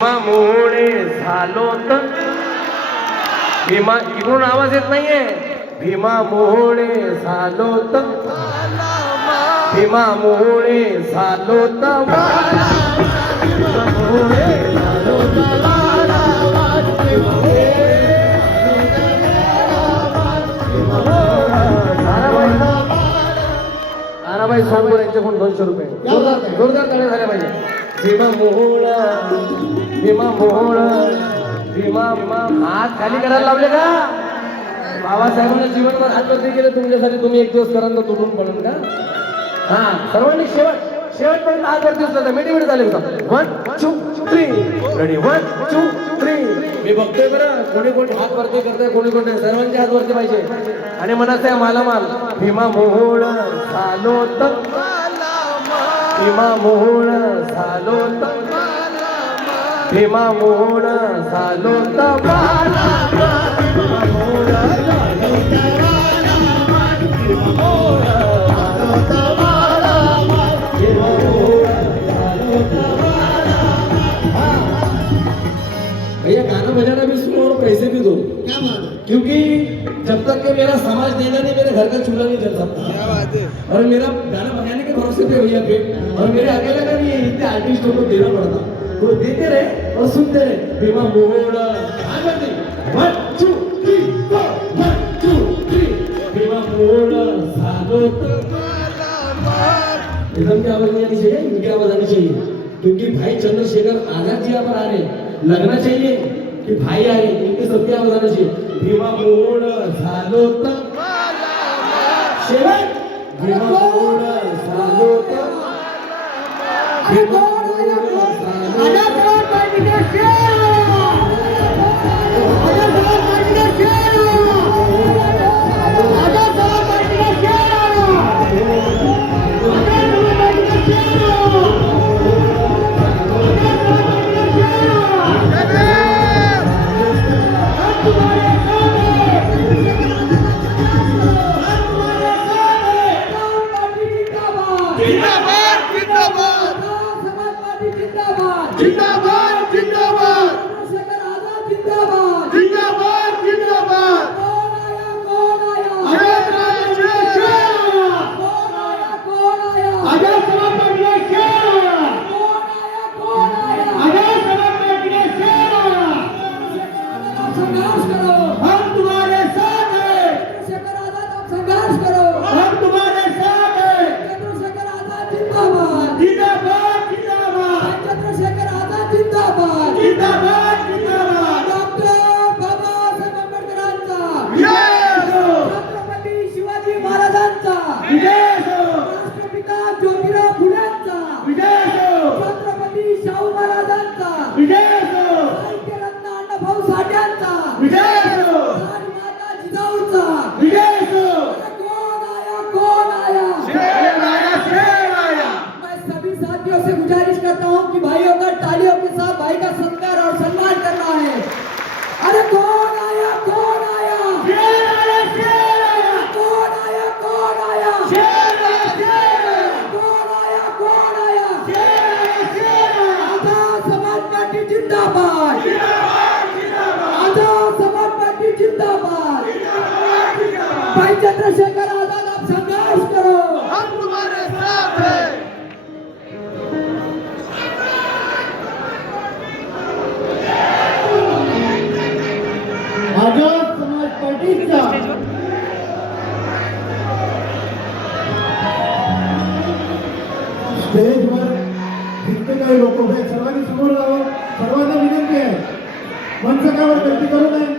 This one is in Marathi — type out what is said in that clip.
भीमामुळे झालो तर भीमा इकडून आवाज येत नाहीये भीमामुळे झालो तर भीमामुळे झालो तर भीमामुळे झालो तर ताराबाई सोनकर यांच्याकडून दोनशे रुपये जोरदार जोरदार टाळ्या झाल्या पाहिजे भीमा मोहोळा भीमा मोहोळा भीमा भीमा हात खाली करायला लावले का? बाबासाहेबांना जीवनभर आत्महत्या केलं तुमच्यासाठी तुम्ही एक दिवस कराल तर तुटून पडून का? हा सर्वांनी शेवट शेवटपर्यंत आज वरती उचलता मिठी मिठी झाले का one two three ready one two three मी बघतोय बरं कोणी कोणी हात वरती करतोय कोणी कोणी नाही. सर्वांचे हात वरती पाहिजे. आणि मनात आहे मालामाल. भीमा मोहोळ झालो तर भीमा मोहोळ भीमा मोहोळ झालो भैया गाना बजाना भी सुनो और पैसे भी दो क्या बात है क्योंकि जब तक कि मेरा समाज देगा नहीं मेरे घर का चूल्हा नहीं जल सकता. क्या बात है? और मेरा गाना बजाने के भरोसे पे भैया पे और मेरे अकेले का नहीं है इतने आर्टिस्टों को देना पड़ता। वो देते रहे और सुनते रहे भीमा मोड़ one two three four one two three Bhima मोड़ सालो एकदम क्या आवाज आनी चाहिए इनकी आवाज आनी चाहिए क्योंकि भाई चंद्रशेखर आजाद जी यहाँ पर आ रहे लगना चाहिए कि भाई आ रहे इनके सबके आवाज आना चाहिए भीमा मोड़ झालो तर शेवट भीमा मोड़ झालो तर भीमा जिंदाबाद जिंदाबाद We did! भाई चंद्रशेखर आजाद आप संघर्ष करो। हम तुम्हारे साथ हैं। आजाद समाज पार्टीचा स्टेजवर जितके काही लोक उभे सर्वांनी समोर जावं सर्वांना विनंती आहे मंचकावर गर्दी करू नये